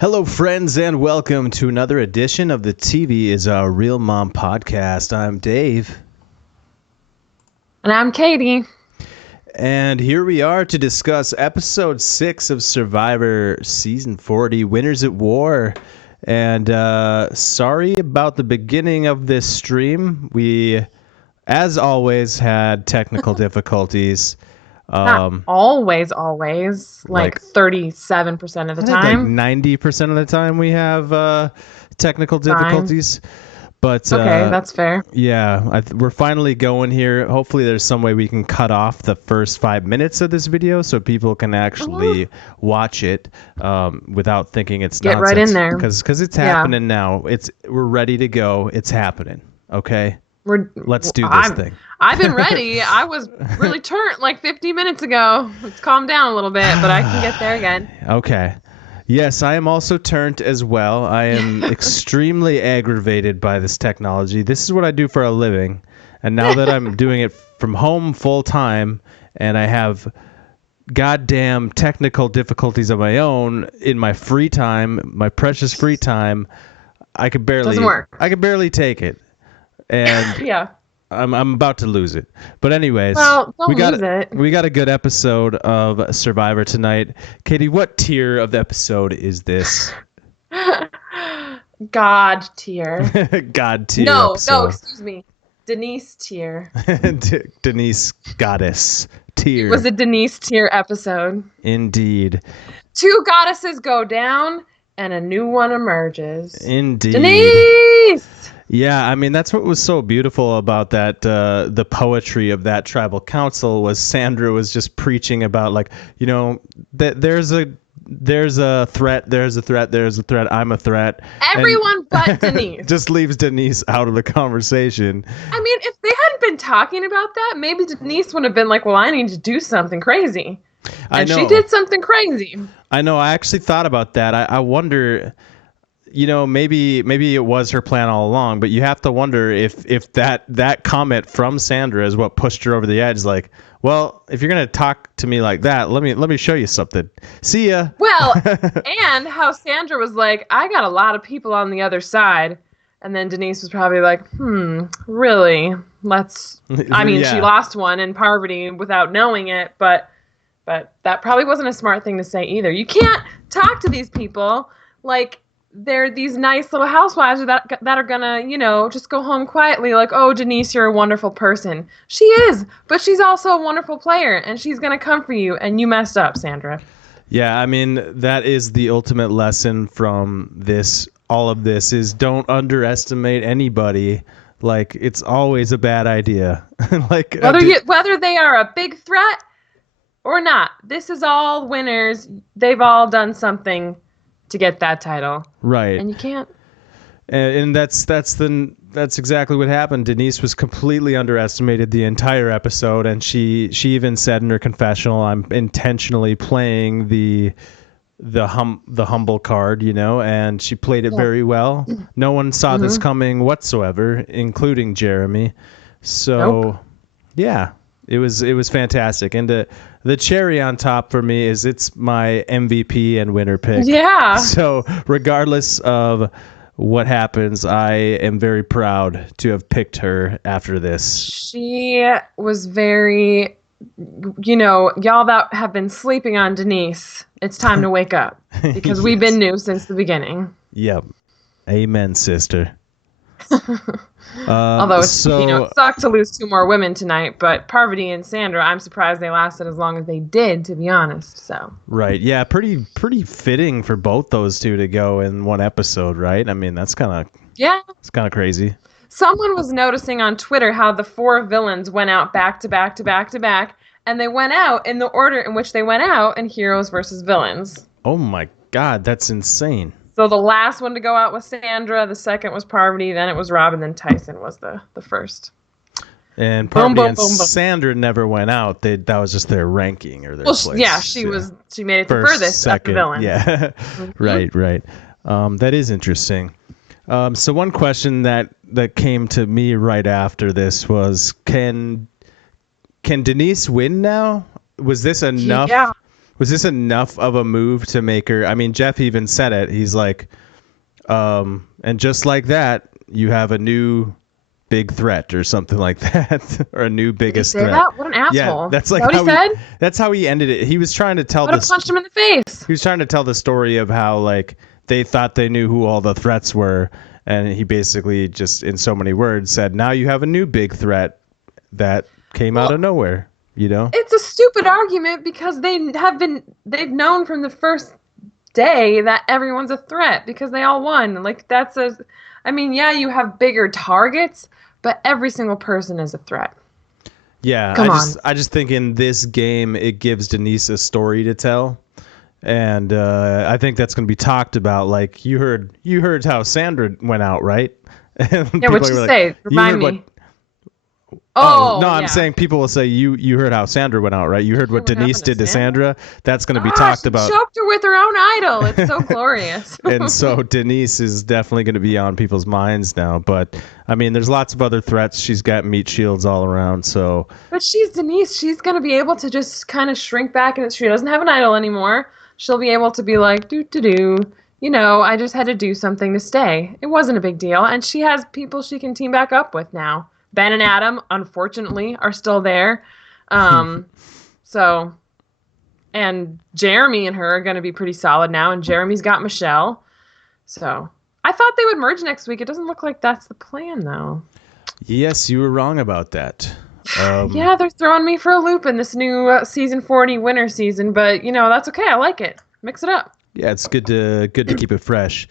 Hello, friends, and welcome to another edition of the TV is Our Real Mom podcast. I'm Dave. And I'm Catie. And here we are to discuss episode 6 of Survivor season 40, Winners at War. And sorry about the beginning of this stream. We, as always, had technical difficulties. Not always, like 37% of the time. Like 90% of the time we have technical difficulties. But okay, that's fair. Yeah, we're finally going here. Hopefully there's some way we can cut off the first 5 minutes of this video so people can actually watch it without thinking it's Get nonsense. right in there. Because it's happening now. We're ready to go. It's happening. Okay? Let's do this thing. I've been ready. I was really turned like 50 minutes ago. Let's calm down a little bit, but I can get there again. Okay. Yes, I am also turned as well. I am extremely aggravated by this technology. This is what I do for a living. And now that I'm doing it from home full time and I have goddamn technical difficulties of my own in my free time, my precious free time, I could barely Doesn't work. I could barely take it. And yeah. I'm about to lose it. But anyways, well, don't lose it. We got a good episode of Survivor tonight. Catie, what tier of the episode is this? God tier. God tier. No, episode. excuse me. Denise tier. Denise goddess tier. It was a Denise tier episode. Indeed. 2 goddesses go down and a new one emerges. Indeed. Denise! Yeah, I mean, that's what was so beautiful about that, the poetry of that tribal council was Sandra was just preaching about, like, you know, that there's a threat, I'm a threat. Everyone but Denise. Just leaves Denise out of the conversation. I mean, if they hadn't been talking about that, maybe Denise would have been like, well, I need to do something crazy. And she did something crazy. I know, I actually thought about that. I wonder... You know, maybe it was her plan all along, but you have to wonder if that comment from Sandra is what pushed her over the edge. Like, well, if you're gonna talk to me like that, let me show you something. See ya. Well, and how Sandra was like, I got a lot of people on the other side, and then Denise was probably like, really? I mean, Yeah. She lost one in Parvati without knowing it, but that probably wasn't a smart thing to say either. You can't talk to these people like they're these nice little housewives that are gonna, you know, just go home quietly like, oh, Denise, you're a wonderful person. She is, but she's also a wonderful player, and she's gonna come for you, and you messed up, Sandra. Yeah, I mean, that is the ultimate lesson from this. All of this is don't underestimate anybody. Like, it's always a bad idea. Like whether they are a big threat or not, this is all winners. They've all done something to get that title. Right. And you can't. And that's exactly what happened. Denise was completely underestimated the entire episode, and she even said in her confessional, I'm intentionally playing the humble card, you know, and she played it very well. No one saw this coming whatsoever, including Jeremy. So yeah, it was fantastic. And the cherry on top for me is it's my MVP and winner pick. Yeah. So regardless of what happens, I am very proud to have picked her after this. She was very, you know, y'all that have been sleeping on Denise, it's time to wake up because we've been new since the beginning. Yep. Amen, sister. Although it sucked to lose 2 more women tonight, but Parvati and Sandra, I'm surprised they lasted as long as they did, to be honest. So right, yeah, pretty fitting for both those two to go in one episode, right? I mean, it's kind of crazy. Someone was noticing on Twitter how the 4 villains went out back to back to back to back, and they went out in the order in which they went out in Heroes versus Villains. Oh my God, that's insane. So the last one to go out was Sandra, the second was Parvati, then it was Rob, and then Tyson was the first. And Parvati and Sandra never went out. That was just their ranking or their place. Yeah, she made it the furthest at the villain. Yeah, right. That is interesting. So one question that came to me right after this was, can Denise win now? Was this enough? Yeah. Was this enough of a move to make her? I mean, Jeff even said it. He's like, and just like that, you have a new big threat or something like that, or a new biggest Did he say threat. that? What an asshole. Yeah, that's Is like that what how he said? that's how he ended it. He was trying to tell Would have punched him in the face. He was trying to tell the story of how like they thought they knew who all the threats were, and he basically just in so many words said, "Now you have a new big threat that came out of nowhere." You know, it's a stupid argument because they've known from the first day that everyone's a threat because they all won. Like I mean, yeah, you have bigger targets, but every single person is a threat. Yeah, I just think in this game it gives Denise a story to tell, and I think that's going to be talked about. Like you heard how Sandra went out, right? Yeah, what'd you say? Remind me. Oh, no, I'm saying people will say you heard how Sandra went out, right? You heard what Denise did to Sandra? That's going to be talked about. She choked her with her own idol. It's so glorious. And so Denise is definitely going to be on people's minds now. But, I mean, there's lots of other threats. She's got meat shields all around, so. But she's Denise. She's going to be able to just kind of shrink back, and she doesn't have an idol anymore. She'll be able to be like, do. You know, I just had to do something to stay. It wasn't a big deal. And she has people she can team back up with now. Ben and Adam, unfortunately, are still there. So, and Jeremy and her are going to be pretty solid now. And Jeremy's got Michelle. So, I thought they would merge next week. It doesn't look like that's the plan, though. Yes, you were wrong about that. Yeah, they're throwing me for a loop in this new season 40 winter season. But, you know, that's okay. I like it. Mix it up. Yeah, it's good to keep it fresh.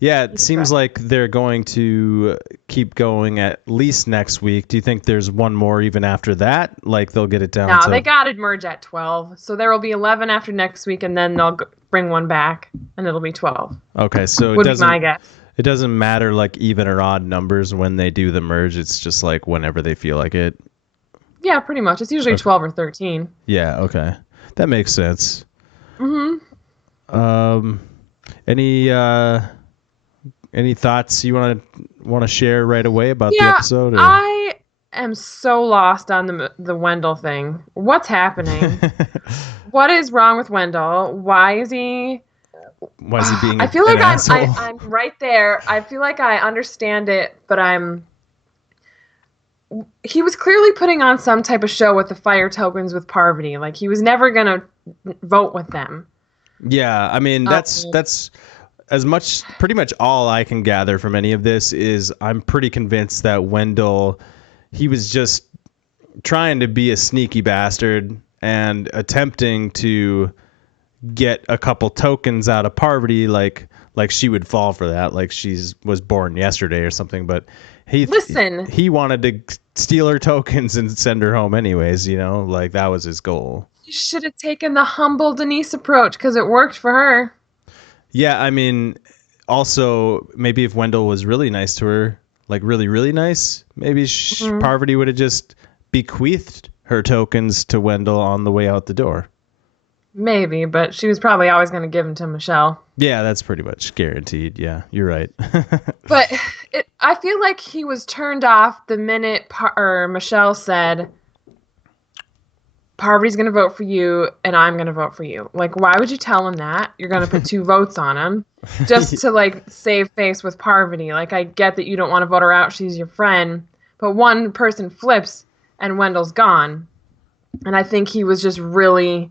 Yeah, it seems like they're going to keep going at least next week. Do you think there's one more even after that? Like they'll get it down to... No, they got to merge at 12. So there will be 11 after next week, and then they'll bring one back, and it'll be 12. Okay, so would be my guess. It doesn't matter like even or odd numbers when they do the merge. It's just like whenever they feel like it. Yeah, pretty much. It's usually 12 or 13. Yeah, okay. That makes sense. Mm-hmm. Any thoughts you want to share right away about the episode? Or? I am so lost on the Wendell thing. What's happening? What is wrong with Wendell? Why is he being? I feel like I'm right there. I feel like I understand it, but he was clearly putting on some type of show with the fire tokens with Parvati. Like he was never gonna vote with them. Yeah, I mean that's pretty much all I can gather from any of this is I'm pretty convinced that Wendell, he was just trying to be a sneaky bastard and attempting to get a couple tokens out of Parvati, like she would fall for that, like was born yesterday or something. But he wanted to steal her tokens and send her home anyways, you know, like that was his goal. You should have taken the humble Denise approach because it worked for her. Yeah, I mean, also, maybe if Wendell was really nice to her, like really, really nice, maybe Parvati would have just bequeathed her tokens to Wendell on the way out the door. Maybe, but she was probably always going to give them to Michelle. Yeah, that's pretty much guaranteed. Yeah, you're right. But I feel like he was turned off the minute Michelle said, Parvati's going to vote for you, and I'm going to vote for you. Like, why would you tell him that? You're going to put 2 votes on him just to, like, save face with Parvati. Like, I get that you don't want to vote her out. She's your friend. But one person flips, and Wendell's gone. And I think he was just really...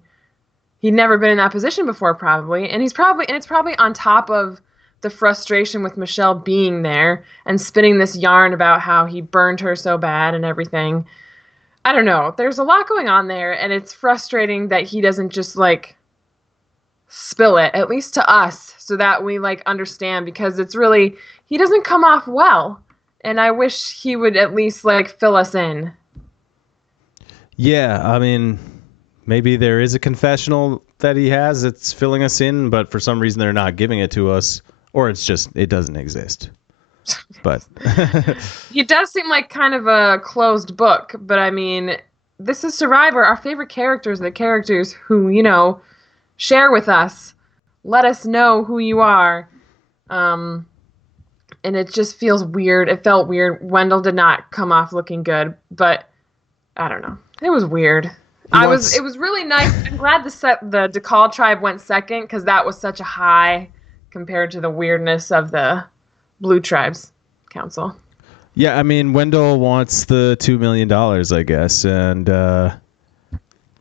He'd never been in that position before, probably. And it's probably on top of the frustration with Michelle being there and spinning this yarn about how he burned her so bad and everything. I don't know. There's a lot going on there, and it's frustrating that he doesn't just, like, spill it, at least to us, so that we, like, understand, because it's really, he doesn't come off well, and I wish he would at least, like, fill us in. Yeah, I mean, maybe there is a confessional that he has that's filling us in, but for some reason they're not giving it to us, or it's just, it doesn't exist. But he does seem like kind of a closed book, but I mean, this is Survivor. Our favorite characters are the characters who, you know, share with us, let us know who you are. And it just feels weird. It felt weird. Wendell did not come off looking good, but I don't know. It was weird. It was really nice. I'm glad the DeKal tribe went second because that was such a high compared to the weirdness of the Blue Tribes Council. Yeah, I mean, Wendell wants the $2 million, I guess, and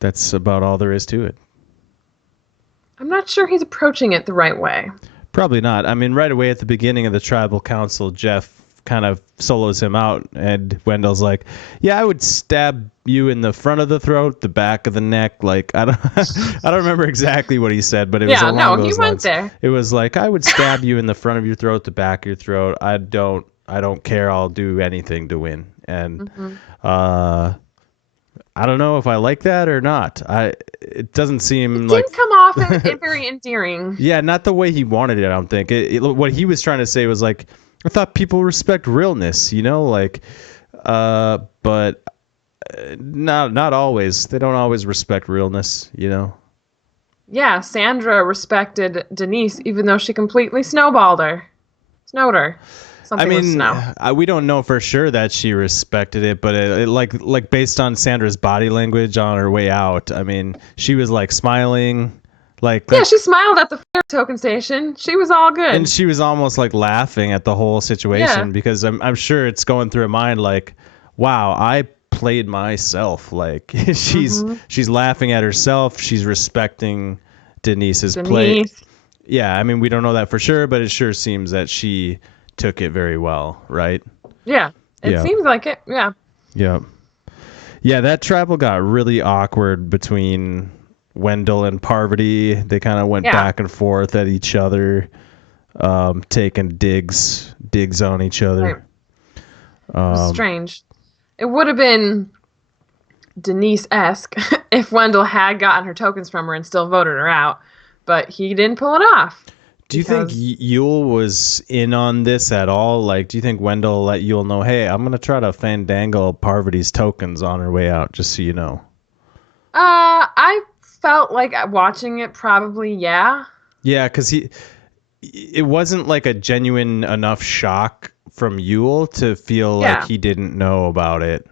that's about all there is to it. I'm not sure he's approaching it the right way. Probably not. I mean, right away at the beginning of the tribal council, Jeff kind of solos him out, and Wendell's like, "Yeah, I would stab you in the front of the throat, the back of the neck." Like, I don't remember exactly what he said, but it was along those lines. He went there. It was like, "I would stab you in the front of your throat, the back of your throat. I don't care. I'll do anything to win." And I don't know if I like that or not. It doesn't seem like... It didn't come off as very endearing. Yeah, not the way he wanted it, I don't think. What he was trying to say was like, I thought people respect realness, like, but not always. They don't always respect realness, Yeah, Sandra respected Denise even though she completely snowed her. Something with snow. We don't know for sure that she respected it, but it like based on Sandra's body language on her way out, I mean, she was like smiling, she smiled at the fire token station. She was all good, and she was almost like laughing at the whole situation because I'm sure it's going through her mind like, wow, I played myself. Like she's laughing at herself. She's respecting Denise's play. Yeah, I mean, we don't know that for sure, but it sure seems that she took it very well, right? Yeah, it seems like it. Yeah. Yeah, that tribal got really awkward between Wendell and Parvati. They kind of went back and forth at each other, taking digs on each other. Right. It was strange. It would have been Denise-esque if Wendell had gotten her tokens from her and still voted her out, but he didn't pull it off. Do you think Yule was in on this at all? Like, do you think Wendell let Yule know, hey, I'm going to try to fandangle Parvati's tokens on her way out, just so you know? I felt like watching it probably, yeah. Yeah, because it wasn't like a genuine enough shock from Yule to feel like he didn't know about it.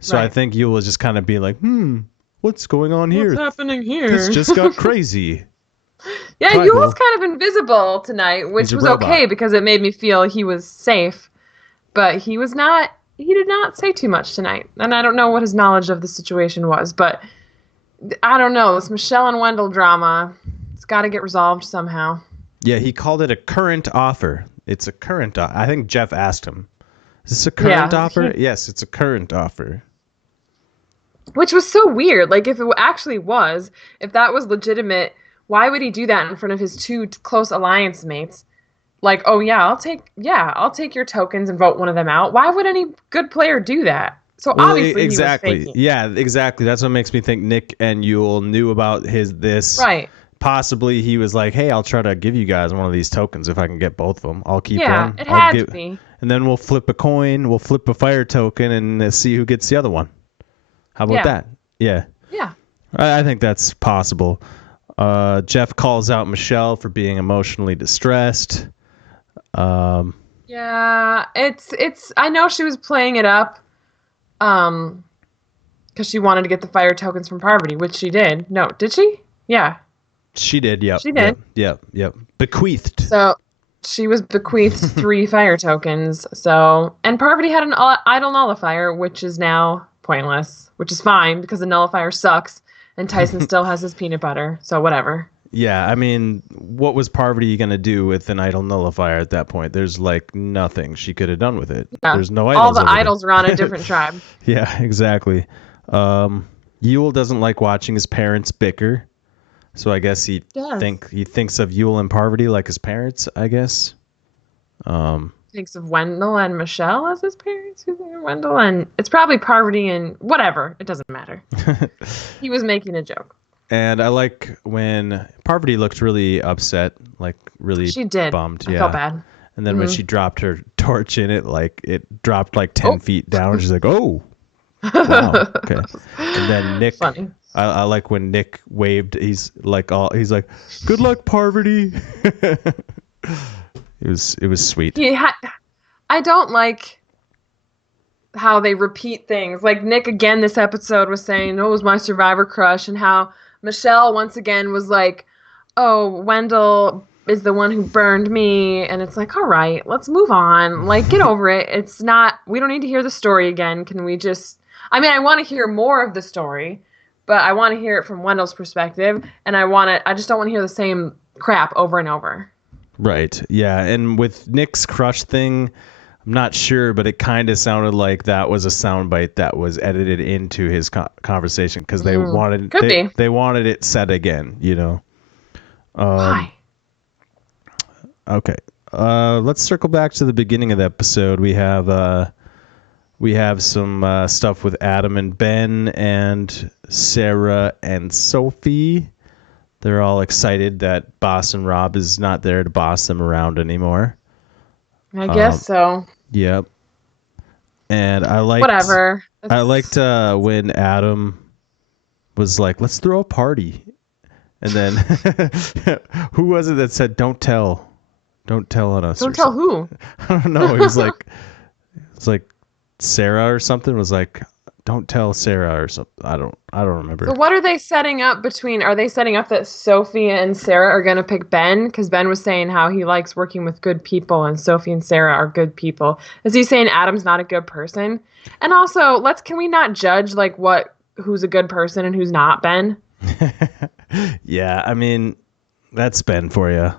So I think Yule was just kind of being like, what's going on here? What's happening here? This just got crazy. Yeah, Yule was kind of invisible tonight, which was okay because it made me feel he was safe. But he did not say too much tonight. And I don't know what his knowledge of the situation was, but I don't know. This Michelle and Wendell drama, it's got to get resolved somehow. Yeah, he called it a current offer. It's a current offer. I think Jeff asked him, is this a current offer? Yes, it's a current offer. Which was so weird. Like, if it actually was, if that was legitimate, why would he do that in front of his two close alliance mates? Like, oh yeah, I'll take your tokens and vote one of them out. Why would any good player do that? So obviously exactly. He was faking. Yeah, exactly. That's what makes me think Nick and Yule knew about this. Right. Possibly he was like, hey, I'll try to give you guys one of these tokens if I can get both of them. I'll keep one. Yeah, it had to be. And then we'll flip a coin. We'll flip a fire token and see who gets the other one. How about that? Yeah. Yeah. I think that's possible. Jeff calls out Michelle for being emotionally distressed. Yeah, it's. I know she was playing it up, because she wanted to get the fire tokens from Parvati, which she did. No, did she? Yeah, she did. Yep. She did. Yep. Bequeathed. So she was bequeathed 3 fire tokens. So, and Parvati had an idle nullifier, which is now pointless, which is fine because the nullifier sucks, and Tyson still has his peanut butter. So whatever. Yeah, I mean, what was Parvati going to do with an idle nullifier at that point? There's like nothing she could have done with it. Yeah. There's no idols. All the idols are on a different tribe. Yeah, exactly. Yule doesn't like watching his parents bicker. So I guess he thinks of Yule and Parvati like his parents, I guess. Thinks of Wendell and Michelle as his parents. Wendell and it's probably Parvati and whatever. It doesn't matter. He was making a joke. And I like when Parvati looked really upset, like really she did. Bummed. I felt bad. And then when she dropped her torch in it, like it dropped like 10 feet down. She's like, oh, wow. Okay. And then Nick, funny. I like when Nick waved. He's like, good luck, Parvati. It was sweet. I don't like how they repeat things. Like Nick again this episode was saying, "Oh, it was my Survivor crush," and how Michelle once again was like, "Oh, Wendell is the one who burned me," and it's like, all right, let's move on. Like, get over it. It's not. We don't need to hear the story again. Can we just? I mean, I want to hear more of the story, but I want to hear it from Wendell's perspective, and I just don't want to hear the same crap over and over. Right. Yeah. And with Nick's crush thing, I'm not sure, but it kind of sounded like that was a soundbite that was edited into his conversation because they wanted they wanted it said again. You know. Why? Okay. Let's circle back to the beginning of the episode. We have some stuff with Adam and Ben and Sarah and Sophie. They're all excited that Boss and Rob is not there to boss them around anymore. I guess so. Yep. And I liked whatever. I liked when Adam was like, "Let's throw a party," and then who was it that said, "Don't tell on us"? Don't tell who? I don't know. It was like Sarah or something was like, "Don't tell Sarah" or something. I don't remember. So what are they setting up between? Are they setting up that Sophie and Sarah are going to pick Ben? Because Ben was saying how he likes working with good people, and Sophie and Sarah are good people. Is he saying Adam's not a good person? And also, can we not judge like who's a good person and who's not, Ben? Yeah, I mean, that's Ben for you.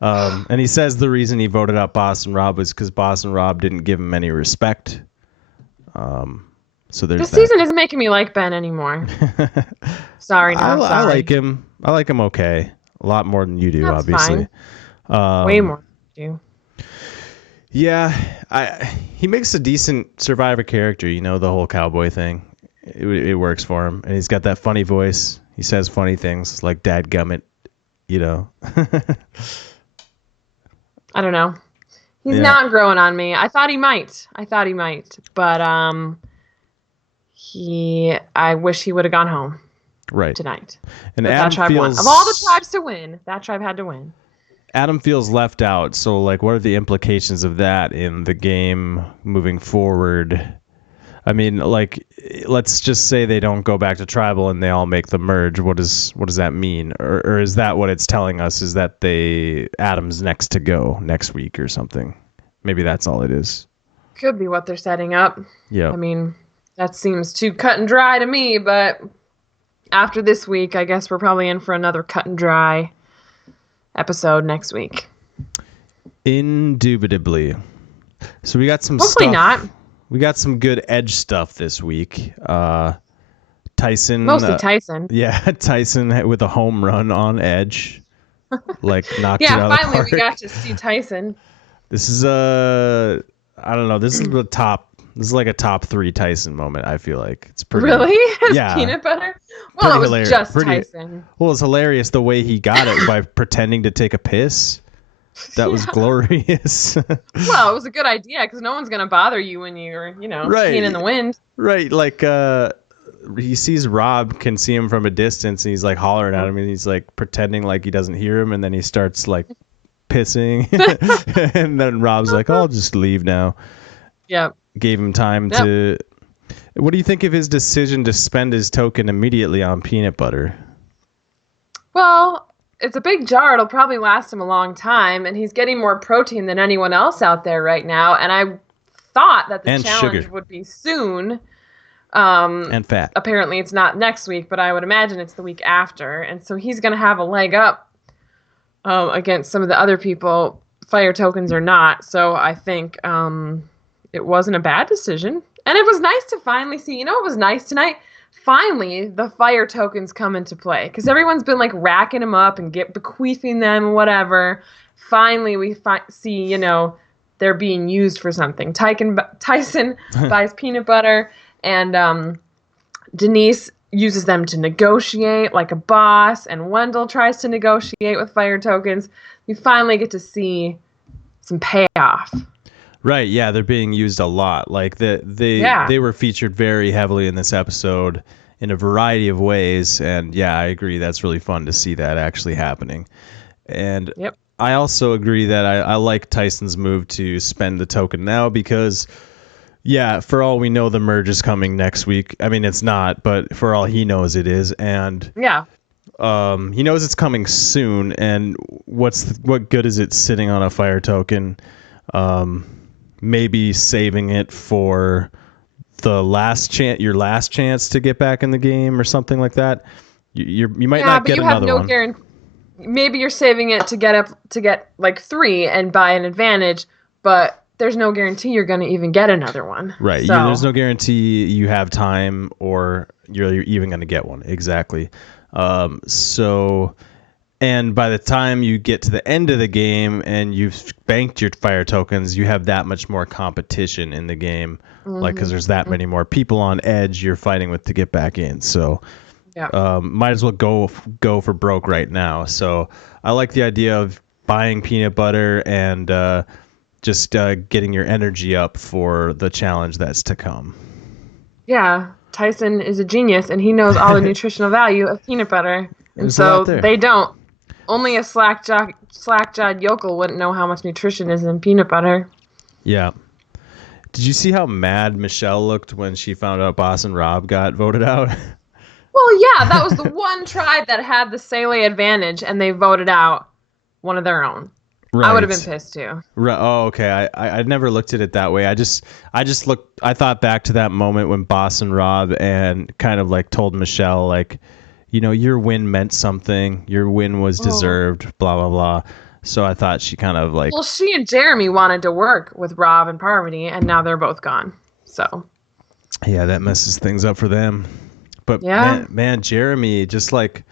And he says the reason he voted out Boss and Rob was because Boss and Rob didn't give him any respect. So there's this season isn't making me like Ben anymore. Sorry, I like him. I like him okay. A lot more than you do, That's obviously. Fine. Way more than you do. Yeah, he makes a decent Survivor character. You know, the whole cowboy thing. It works for him, and he's got that funny voice. He says funny things like "dadgummit," you know. I don't know. He's not growing on me. I thought he might, but I wish he would have gone home. Right. Tonight. And but Adam that tribe won. Of all the tribes to win, that tribe had to win. Adam feels left out. So, like, what are the implications of that in the game moving forward? I mean, like, let's just say they don't go back to tribal and they all make the merge. What does that mean? Or is that what it's telling us? Is that Adam's next to go next week or something? Maybe that's all it is. Could be what they're setting up. Yeah. I mean, that seems too cut and dry to me, but after this week, I guess we're probably in for another cut and dry episode next week. Indubitably. So we got some Hopefully stuff. not. We got some good Edge stuff this week. Tyson. Mostly Tyson. Yeah, Tyson with a home run on Edge. Like, knocked it out of the finally park. we got to see Tyson. This is I don't know. This is like a top 3 Tyson moment, I feel like. It's pretty. Really? His yeah. Peanut butter? Well, it was hilarious. just Tyson. Well, it's hilarious the way he got it by pretending to take a piss. That was glorious. Well, it was a good idea because no one's going to bother you when you're, peeing in the wind. Right. Like, he sees Rob, can see him from a distance, and he's like hollering at him, and he's like pretending like he doesn't hear him, and then he starts like pissing. And then Rob's like, "I'll just leave now." Yep. Gave him time to. What do you think of his decision to spend his token immediately on peanut butter? Well, it's a big jar. It'll probably last him a long time, and he's getting more protein than anyone else out there right now. And I thought that the challenge sugar. would be soon. And fat. Apparently, it's not next week, but I would imagine it's the week after. And so he's going to have a leg up against some of the other people, fire tokens or not. So I think it wasn't a bad decision. And it was nice to finally see, it was nice tonight? Finally, the fire tokens come into play. Because everyone's been like racking them up and bequeathing them, whatever. Finally, we see, they're being used for something. Tyson buys peanut butter, and Denise uses them to negotiate like a boss, and Wendell tries to negotiate with fire tokens. We finally get to see some payoff. Right, yeah, they're being used a lot. Like they were featured very heavily in this episode in a variety of ways, and yeah, I agree. That's really fun to see that actually happening. And yep. I also agree that I like Tyson's move to spend the token now because, Yeah, for all we know, the merge is coming next week. I mean, it's not, but for all he knows, it is. And Yeah. he knows it's coming soon. And what good is it sitting on a fire token? Maybe saving it for the your last chance to get back in the game or something like that. You might not but get you have another no one. guarantee. Maybe you're saving it to get like 3 and buy an advantage, but there's no guarantee you're going to even get another one. Right. So. There's no guarantee you have time or you're even going to get one. Exactly. And by the time you get to the end of the game and you've banked your fire tokens, you have that much more competition in the game. Like, because there's that many more people on edge you're fighting with to get back in. So might as well go for broke right now. So I like the idea of buying peanut butter and just getting your energy up for the challenge that's to come. Yeah, Tyson is a genius, and he knows all the nutritional value of peanut butter, and so they don't. Only a slack-jawed yokel wouldn't know how much nutrition is in peanut butter. Yeah. Did you see how mad Michelle looked when she found out Boss and Rob got voted out? Well, yeah, that was the one tribe that had the Sele advantage, and they voted out one of their own. Right. I would have been pissed too. Right. Oh, okay. I never looked at it that way. I just looked. I thought back to that moment when Boss and Rob and kind of like told Michelle like, you know, your win meant something. Your win was deserved. Blah blah blah. So I thought she kind of like. Well, she and Jeremy wanted to work with Rob and Parvati, and now they're both gone. So. Yeah, that messes things up for them. But man, Jeremy just like.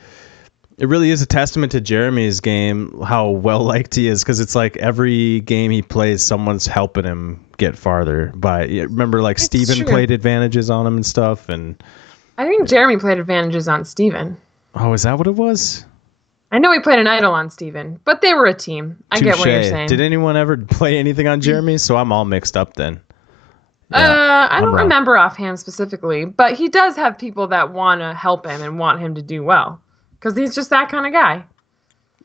It really is a testament to Jeremy's game, how well-liked he is, because it's like every game he plays, someone's helping him get farther. Remember, like, Steven played advantages on him and stuff? And I think Jeremy played advantages on Steven. Oh, is that what it was? I know he played an idol on Steven, but they were a team. I get what you're saying. Did anyone ever play anything on Jeremy? So I'm all mixed up then. I don't remember offhand specifically, but he does have people that want to help him and want him to do well. Because he's just that kind of guy.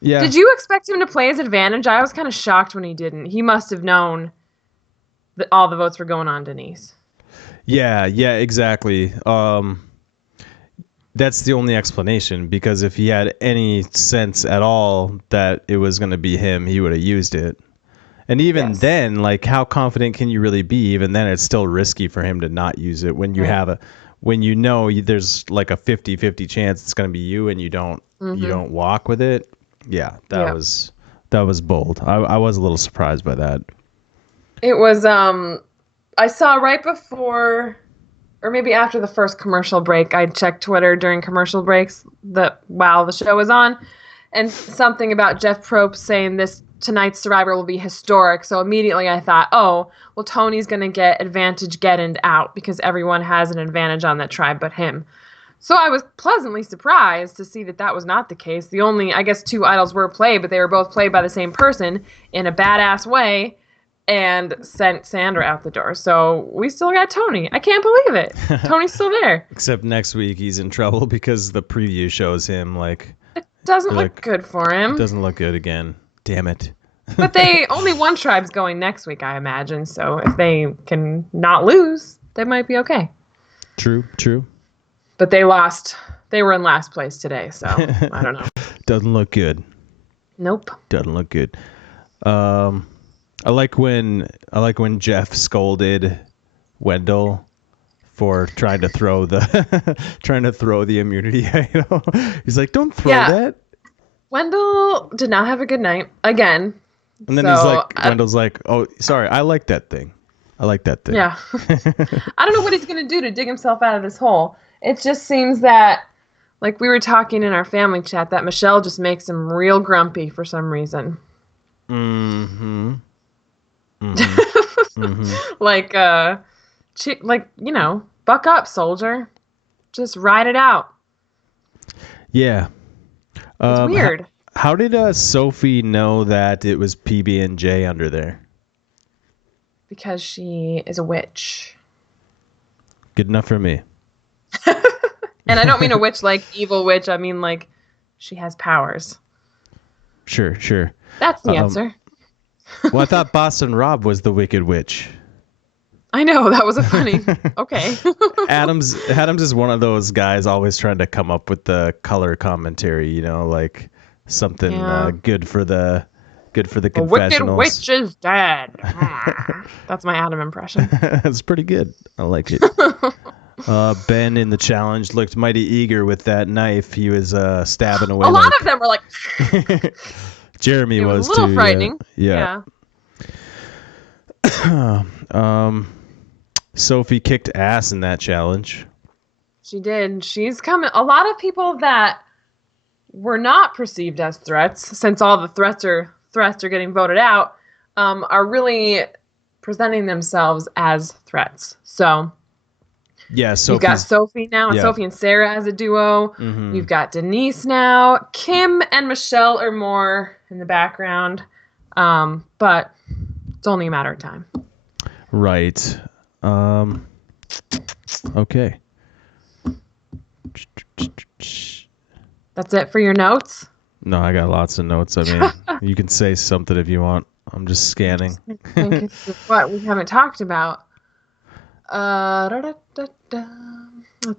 Yeah. Did you expect him to play his advantage? I was kind of shocked when he didn't. He must have known that all the votes were going on Denise. Yeah, exactly. That's the only explanation, because if he had any sense at all that it was going to be him, he would have used it. And even then, like, how confident can you really be? Even then, it's still risky for him to not use it when you have when you know there's like a 50-50 chance it's going to be you and you don't walk with it. Yeah, that was bold. I was a little surprised by that. It was I saw right before or maybe after the first commercial break, I checked Twitter during commercial breaks while the show was on, and something about Jeff Probst saying tonight's Survivor will be historic. So immediately I thought, oh, well, Tony's going to get advantage get-in out because everyone has an advantage on that tribe but him. So I was pleasantly surprised to see that was not the case. The only, I guess, 2 idols were played, but they were both played by the same person in a badass way and sent Sandra out the door. So we still got Tony. I can't believe it. Tony's still there. Except next week he's in trouble because the preview shows him like... It doesn't look good for him. It doesn't look good again. Damn it. But only one tribe's going next week, I imagine. So if they can not lose, they might be okay. True. But they lost. They were in last place today, so I don't know. Doesn't look good. Nope. Doesn't look good. I like when Jeff scolded Wendell for trying to throw the immunity. He's like, "Don't throw that." Wendell did not have a good night again. And then Wendell's like, "Oh, sorry, I like that thing. Yeah. I don't know what he's going to do to dig himself out of this hole. It just seems that, like we were talking in our family chat, that Michelle just makes him real grumpy for some reason. Mm-hmm. Like, buck up, soldier. Just ride it out. Yeah. It's weird. How did Sophie know that it was PB&J under there? Because she is a witch. Good enough for me. And I don't mean a witch like evil witch. I mean like she has powers. Sure. That's the answer. Well, I thought Boss and Rob was the Wicked Witch. I know, that was a funny. Okay. Adams is one of those guys always trying to come up with the color commentary, like something good for the The Wicked confessionals. Witch is dead. That's my Adam impression. That's pretty good. I like it. Ben in the challenge looked mighty eager with that knife. He was stabbing away. A lot of them were like. Jeremy It was a little too. frightening. Yeah. Sophie kicked ass in that challenge. She did. She's coming. A lot of people that were not perceived as threats, since all the threats are getting voted out, are really presenting themselves as threats. So. Yeah, you've got Sophie now, and Sophie and Sarah as a duo. Mm-hmm. You've got Denise now. Kim and Michelle are more in the background, but it's only a matter of time. Right. Okay. That's it for your notes? No, I got lots of notes. I mean, you can say something if you want. I'm just scanning. I think it's what we haven't talked about. Let's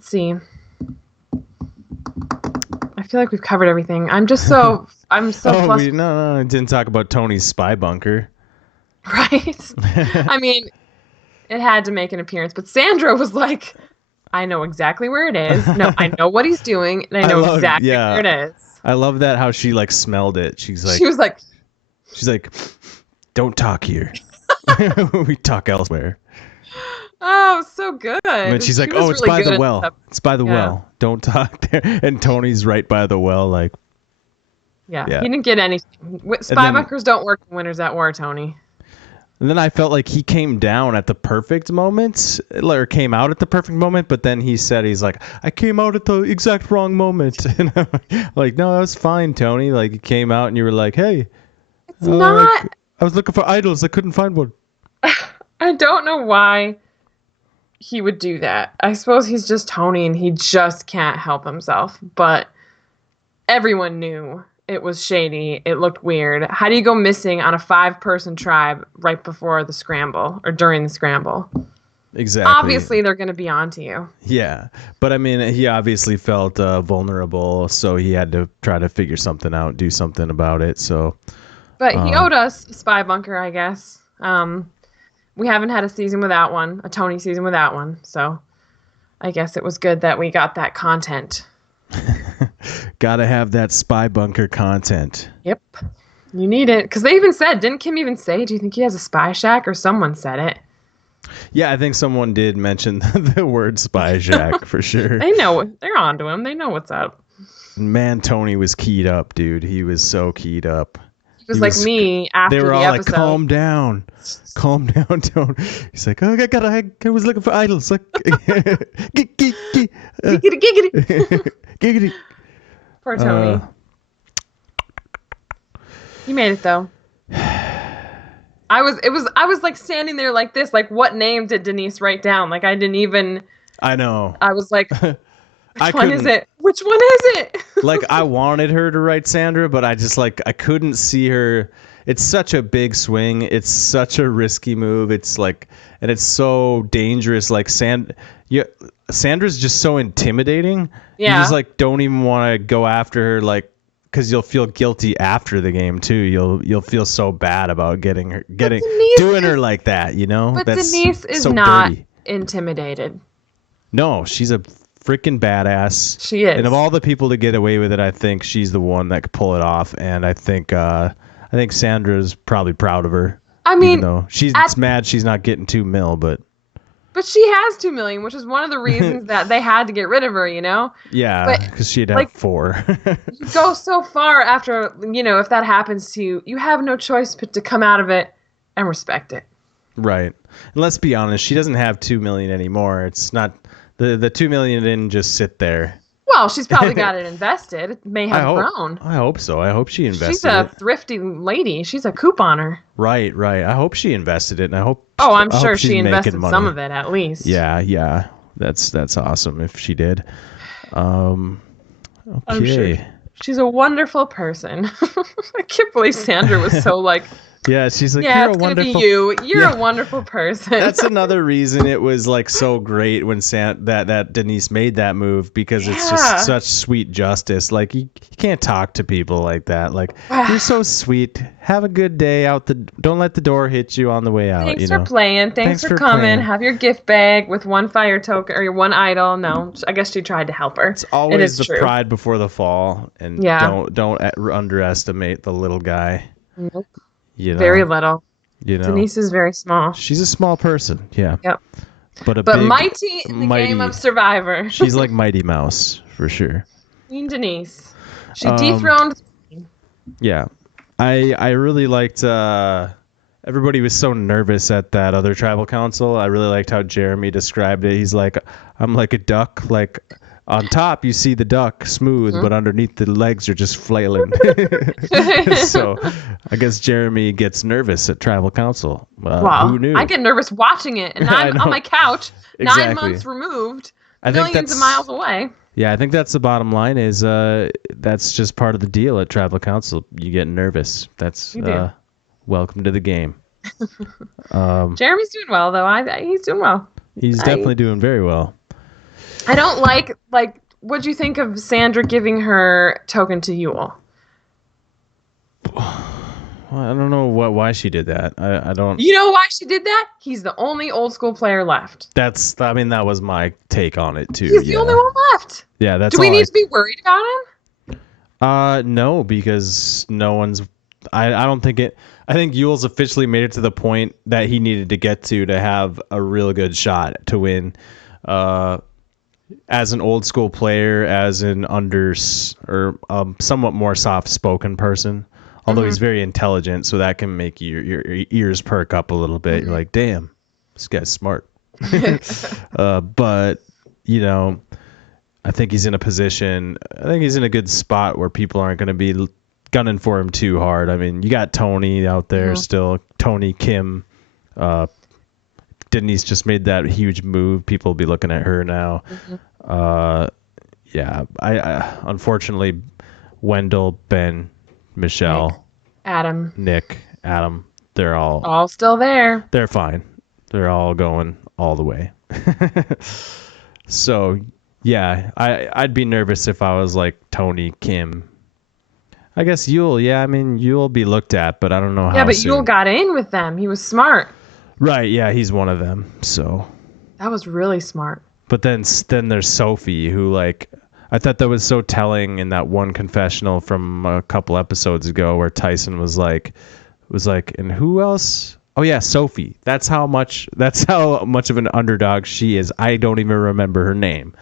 see. I feel like we've covered everything. I'm so flustered. No, I didn't talk about Tony's spy bunker. Right? I mean, it had to make an appearance, but Sandra was like, I know exactly where it is. No, I know what he's doing, and I know exactly where it is. I love that how she like smelled it. She's like, don't talk here. We talk elsewhere. Oh, so good. And she's like, it's really by the well. It's by the well. Don't talk there. And Tony's right by the well, like. Yeah. He didn't get anything. Spy bunkers don't work in Winners at War, Tony. And then I felt like he came down at the perfect moment, or came out at the perfect moment, but then he's like, I came out at the exact wrong moment. And I'm like, no, that was fine, Tony. Like, you came out and you were like, hey. It's not. I was looking for idols. I couldn't find one. I don't know why he would do that. I suppose he's just Tony and he just can't help himself. But everyone knew it was shady. It looked weird. How do you go missing on a 5-person tribe right before the scramble or during the scramble? Exactly. Obviously, they're going to be on to you. Yeah. But I mean, he obviously felt vulnerable, so he had to try to figure something out, do something about it. So. But he owed us a spy bunker, I guess. We haven't had a season without one, a Tony season without one. So I guess it was good that we got that content. Gotta have that spy bunker content. Yep. You need it. Because they even said, didn't Kim even say, do you think he has a spy shack? Or someone said it. Yeah, I think someone did mention the word spy shack for sure. They know. They're on to him. They know what's up. Man, Tony was keyed up, dude. He was so keyed up. He was like me after the episode. They were all like, calm down, Tony. He's like, oh, I was looking for idols. Like, giggity. Giggity. Poor Tony. You made it though. I was like standing there like this, like what name did Denise write down? Like I didn't even. I know. I was like, which one is it? Which one is it? Like I wanted her to write Sandra, but I just I couldn't see her. It's such a big swing. It's such a risky move. It's like, and it's so dangerous. Like Sandra's just so intimidating. Yeah. You just like don't even want to go after her, like, because you'll feel guilty after the game too. You'll feel so bad about doing her like that. You know. But that's Denise is so not dirty. Intimidated. No, she's a freaking badass. She is. And of all the people to get away with it, I think she's the one that could pull it off. And I think Sandra's probably proud of her. I mean, even though she's mad she's not getting $2 million, but she has $2 million, which is one of the reasons that they had to get rid of her. You know. Yeah, because she'd have 4. You go so far after, if that happens to you, you have no choice but to come out of it and respect it. Right. And let's be honest, she doesn't have $2 million anymore. It's not. The $2 million didn't just sit there. Well, she's probably got it invested. It may have grown. I hope so. I hope she invested. She's a thrifty lady. She's a couponer. Right. I hope she invested it, and I hope. Oh, I'm sure she invested some of it at least. Yeah. That's awesome if she did. Okay. I'm sure she's a wonderful person. I can't believe Sandra was so Yeah, she's like, Yeah, you're a it's gonna be wonderful. you. You're Yeah. a wonderful person. That's another reason it was like so great when that Denise made that move, because it's just Yeah. such sweet justice. Like you can't talk to people like that. Like, you're so sweet. Have a good day don't let the door hit you on the way out. Thanks for playing. Thanks for coming. playing. Have your gift bag with one fire token or your one idol. No, I guess she tried to help her. It's always the true. pride before the fall, and don't underestimate the little guy. Nope. You know, very little. You know, Denise is very small. She's a small person. Yeah. Yep. But big, mighty in the game of Survivor. She's like Mighty Mouse for sure. Queen Denise. She dethroned. Yeah. I really liked everybody was so nervous at that other tribal council. I really liked how Jeremy described it. He's like, I'm like a duck, like on top you see the duck smooth, but underneath the legs are just flailing. So I guess Jeremy gets nervous at tribal council. Wow. Who knew? I get nervous watching it, and I'm on my couch, exactly. 9 months removed, I think millions of miles away. Yeah, I think that's the bottom line is that's just part of the deal at tribal council. You get nervous. That's welcome to the game. Jeremy's doing well, though. He's doing well. He's definitely doing very well. I don't like what'd you think of Sandra giving her token to Yul? Well, I don't know why she did that. I don't. You know why she did that? He's the only old school player left. That was my take on it too. He's the only one left. Yeah, that's. Do we need to be worried about him? No, because no one's. I don't think it. I think Yul's officially made it to the point that he needed to get to have a real good shot to win. As an old school player, as an somewhat more soft spoken person. Although he's very intelligent, so that can make your ears perk up a little bit. You're like, damn, this guy's smart. But, I think he's in a position, I think he's in a good spot where people aren't going to be gunning for him too hard. I mean, you got Tony out there still, Tony, Kim. Denise just made that huge move. People will be looking at her now. Yeah, I unfortunately, Wendell, Ben, Michelle, Nick, Adam, they're all still there. They're fine. They're all going all the way. So, yeah, I'd be nervous if I was like Tony, Kim. I guess Yul, Yul be looked at, but I don't know how. Yeah, but soon. Yul got in with them. He was smart. Right, yeah, he's one of them. So that was really smart. But then there's Sophie, who I thought that was so telling in that one confessional from a couple episodes ago where Tyson was like, and who else? Oh yeah, Sophie. That's how much of an underdog she is. I don't even remember her name.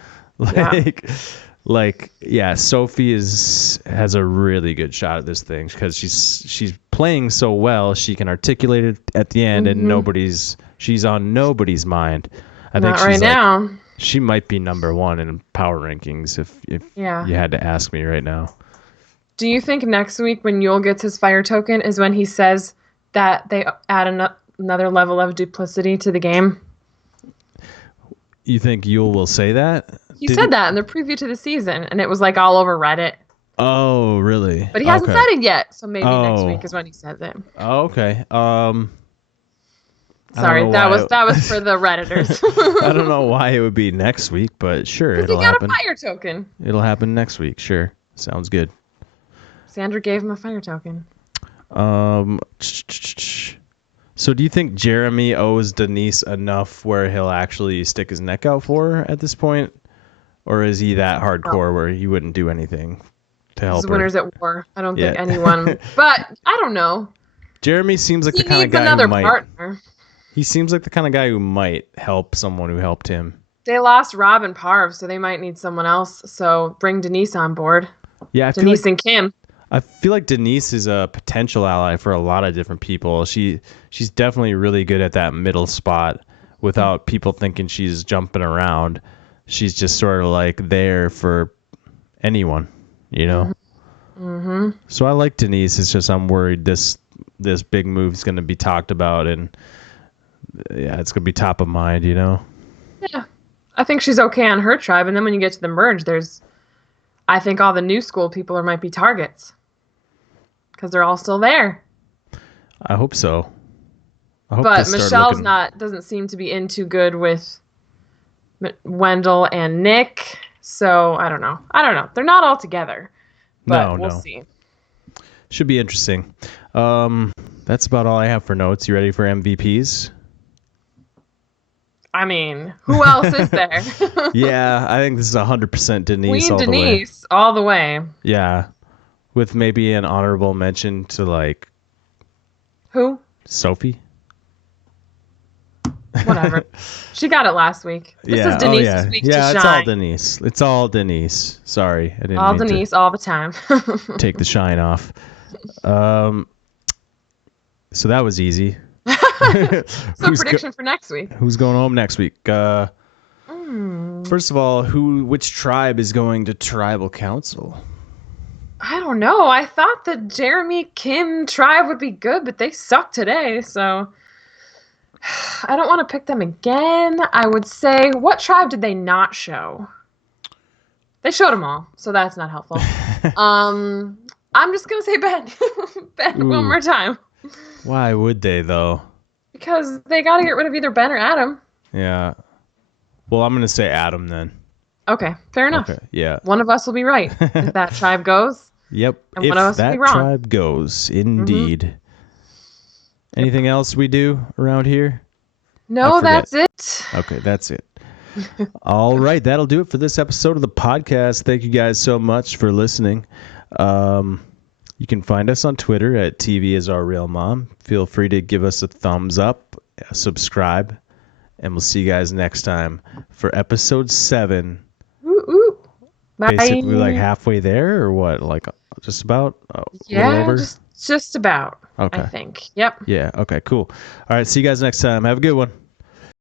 Sophie has a really good shot at this thing because she's playing so well. She can articulate it at the end, and she's on nobody's mind. I think she's now. She might be number one in power rankings if you had to ask me right now. Do you think next week when Yul gets his fire token is when he says that they add another level of duplicity to the game? You think Yul will say that? He said that in the preview to the season, and it was all over Reddit. Oh, really? But he hasn't said it yet, so maybe next week is when he says it. Oh, okay. Sorry, that was for the Redditors. I don't know why it would be next week, but sure, it'll happen. He got a fire token. It'll happen next week, sure. Sounds good. Sandra gave him a fire token. So do you think Jeremy owes Denise enough where he'll actually stick his neck out for her at this point? Or is he that hardcore where he wouldn't do anything to help her? Winners at war. I don't think anyone. But I don't know. Jeremy seems like the kind of guy who might. Partner. He seems like the kind of guy who might help someone who helped him. They lost Rob and Parv, so they might need someone else. So bring Denise on board. Yeah, Denise and Kim. I feel like Denise is a potential ally for a lot of different people. She's definitely really good at that middle spot without people thinking she's jumping around. She's just sort of there for anyone, Mm-hmm. So I like Denise. It's just I'm worried this big move is going to be talked about and it's going to be top of mind, Yeah. I think she's okay on her tribe. And then when you get to the merge, I think all the new school people might be targets because they're all still there. I hope so. I hope But they start Michelle's looking... doesn't seem to be in too good with Wendell and Nick. So I don't know. They're not all together, but we'll No. see. Should be interesting. That's about all I have for notes. You ready for MVPs? I mean, who else is there? Yeah, I think this is 100% Denise Queen all the way. Denise, all the way. Yeah, with maybe an honorable mention to like Who? Sophie. Whatever. She got it last week. This is Denise's week to shine. Yeah, it's all Denise. It's all Denise. Sorry, I didn't all mean Denise to all the time. take the shine off. So that was easy. So prediction for next week. Who's going home next week? First of all, which tribe is going to tribal council? I don't know. I thought the Jeremy Kim tribe would be good, but they suck today, so I don't want to pick them again. I would say, what tribe did they not show? They showed them all, so that's not helpful. I'm just gonna say Ben. Ben one more time. Why would they though? Because they got to get rid of either Ben or Adam. Yeah. Well, I'm gonna say Adam then. Okay, fair enough. Okay, yeah. One of us will be right if that tribe goes. Yep. And if one of us that will be wrong. tribe goes, indeed. Mm-hmm. Anything else we do around here? No, that's it. Okay, that's it. All right, that'll do it for this episode of the podcast. Thank you guys so much for listening. You can find us on Twitter at TV is our real mom. Feel free to give us a thumbs up, subscribe, and we'll see you guys next time for episode 7. Ooh. Bye. Basically, like halfway there, or what? Like just about? Yeah, just about. Okay. I think. Yep. Yeah. Okay. Cool. All right. See you guys next time. Have a good one.